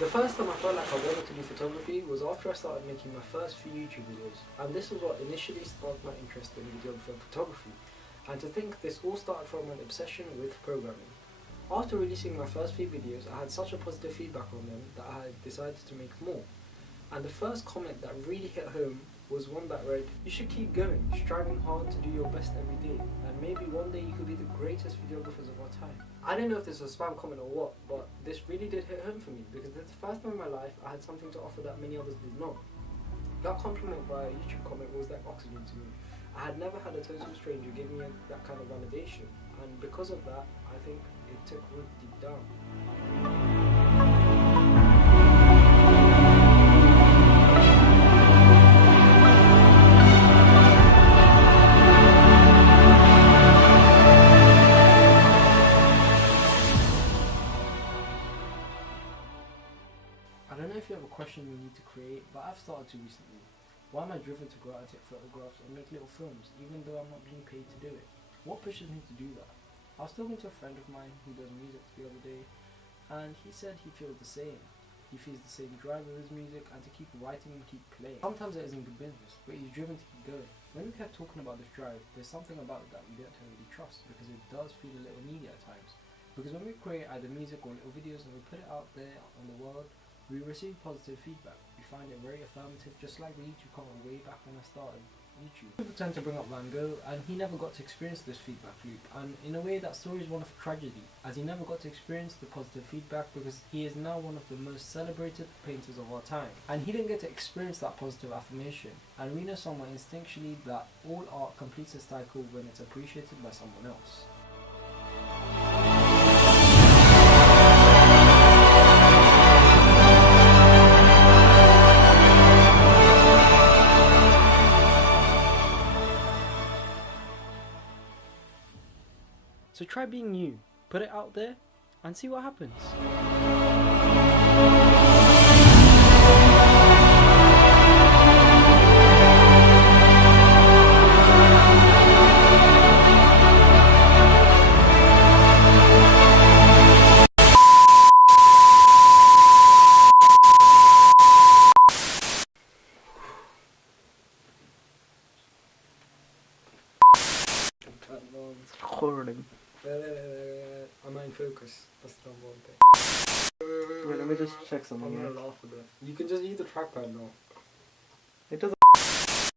The first time I felt like I wanted to do photography was after I started making my first few YouTube videos, and this was what initially sparked my interest in videography and photography. And to think this all started from an obsession with programming. After releasing my first few videos, I had such a positive feedback on them that I decided to make more. And the first comment that really hit home was one that read, "You should keep going, striving hard to do your best every day, and maybe one day you could be the greatest videographers of our time." I don't know if this was a spam comment or what, but this really did hit home for me because it's the first time in my life I had something to offer that many others did not. That compliment via YouTube comment was like oxygen to me. I had never had a total stranger give me that kind of validation, and because of that, I think it took root deep down. I don't know if you have a question you need to create, but I've started to recently. Why am I driven to go out and take photographs and make little films, even though I'm not being paid to do it? What pushes me to do that? I was talking to a friend of mine who does music the other day, and he said he feels the same. He feels the same drive with his music and to keep writing and keep playing. Sometimes it isn't good business, but he's driven to keep going. When we kept talking about this drive, there's something about it that we don't totally trust, because it does feel a little needy at times. Because when we create either music or little videos and we put it out there on the world, we receive positive feedback. We find it very affirmative, just like the YouTube comment way back when I started YouTube. People tend to bring up Van Gogh, and he never got to experience this feedback loop, and in a way that story is one of tragedy, as he never got to experience the positive feedback because he is now one of the most celebrated painters of our time, and he didn't get to experience that positive affirmation. And we know somewhere instinctually that all art completes its cycle when it's appreciated by someone else. So try being you, put it out there, and see what happens. Recording. I'm in focus. That's the one thing. Wait, let me just check something. I'm gonna laugh a bit. You can just use the trackpad now. It doesn't.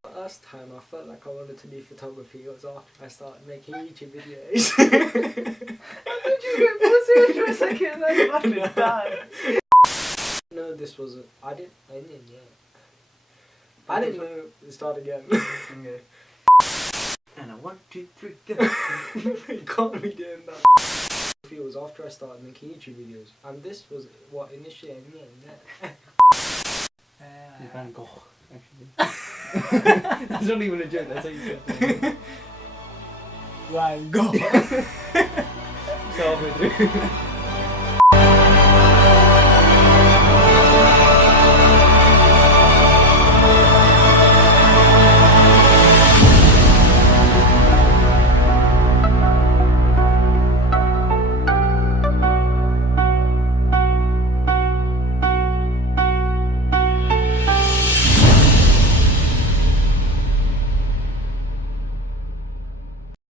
The first time I felt like I wanted to do photography was after I started making YouTube videos. Did you get more serious for a second? I fucking died. No, this was I didn't know. Start again. Okay. And a 1, 2, 3, go. You can't be doing that. It was after I started making YouTube videos, and this was what initiated me. Van Gogh, actually. That's not even a joke, that's how you said it. Van Gogh. So halfway through.